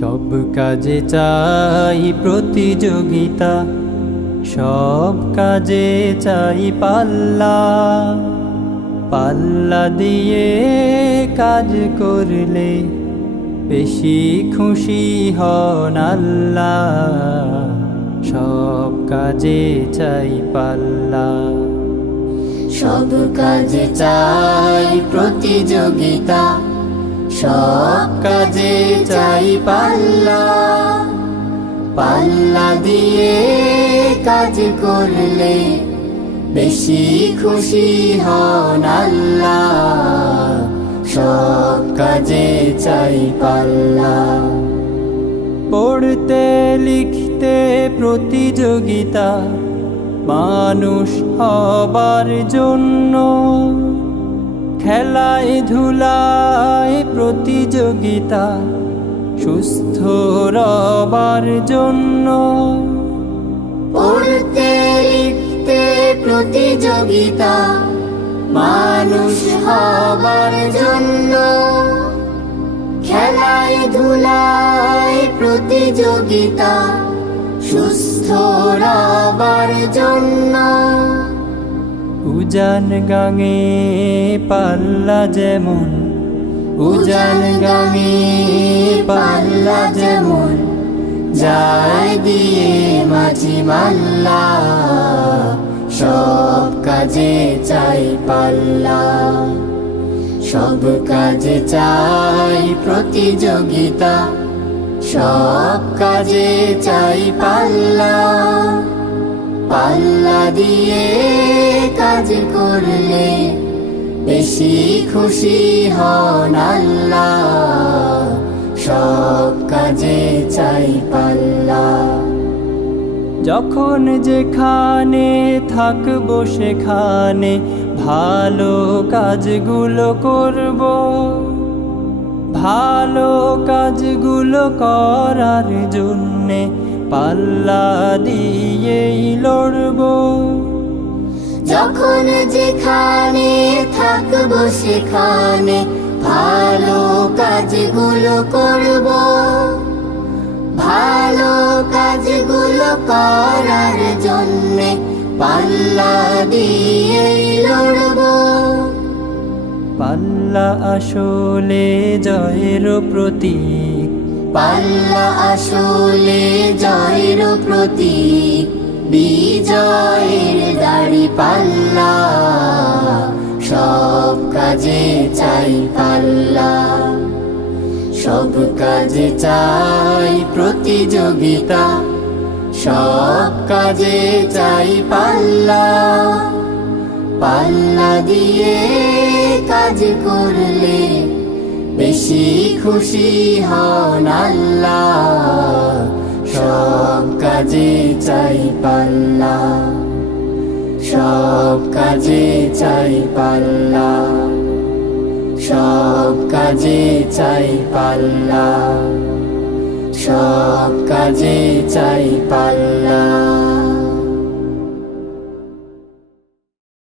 সব কাজে চাই প্রতিযোগিতা, সব কাজে চাই পাল্লা। পাল্লা দিয়ে কাজ করলে বেশি খুশি হন আল্লাহ। সব কাজে চাই পাল্লা। সব কাজে চাই প্রতিযোগিতা, সব কাজে চাই পাল্লা। পাল্লা দিয়ে কাজ করলে বেশি খুশি হন আল্লাহ। সব কাজে চাই পাল্লা। পড়তে লিখতে প্রতিযোগিতা, মানুষ হবার জন্য। খেলায় ধুলায় প্রতিযোগিতা, সুস্থ রবার জন্য। পড়তে লিখতে প্রতিযোগিতা, মানুষ হবার জন্য। খেলায় ধুলায় প্রতিযোগিতা, সুস্থ রবার জন্য। উজান গাঙে পাল্লা যেমন, উজান গাঙে পাল্লা যেমন, যায় দিয়ে মাঝি মাল্লা। সব কাজে চাই পাল্লা। সব কাজে চাই প্রতিযোগিতা, সব কাজে চাই পাল্লা। পাল্লা দিয়ে কাজ করলে বেশি খুশি হন আল্লাহ। সব কাজে চাই পাল্লা। যখন যেখানে থাকবো সেখানে ভালো কাজগুলো করব। ভালো কাজগুলো করার জন্যে পাল্লা দিয়েই লড়ব। যখন যেখানে থাকবো সেখানে ভালো কাজগুলো করব। ভালো কাজগুলো করার জন্যে পাল্লা দিয়েই লড়ব। পাল্লা আসলে জয়ের প্রতীক। পাল্লা আসলে জয়ের প্রতীক। বিজয়ের দাড়ি পাল্লা। সব কাজে চাই পাল্লা। সব কাজে চাই প্রতিযোগিতা, সব কাজে চাই পাল্লা। পাল্লা দিয়ে কাজ করলে বেশি খুশি হন আল্লাহ। সব কাজে চাই পাল্লা। সব কাজে চাই পাল্লা। সব কাজে চাই পাল্লা। সব কাজে চাই পাল্লা।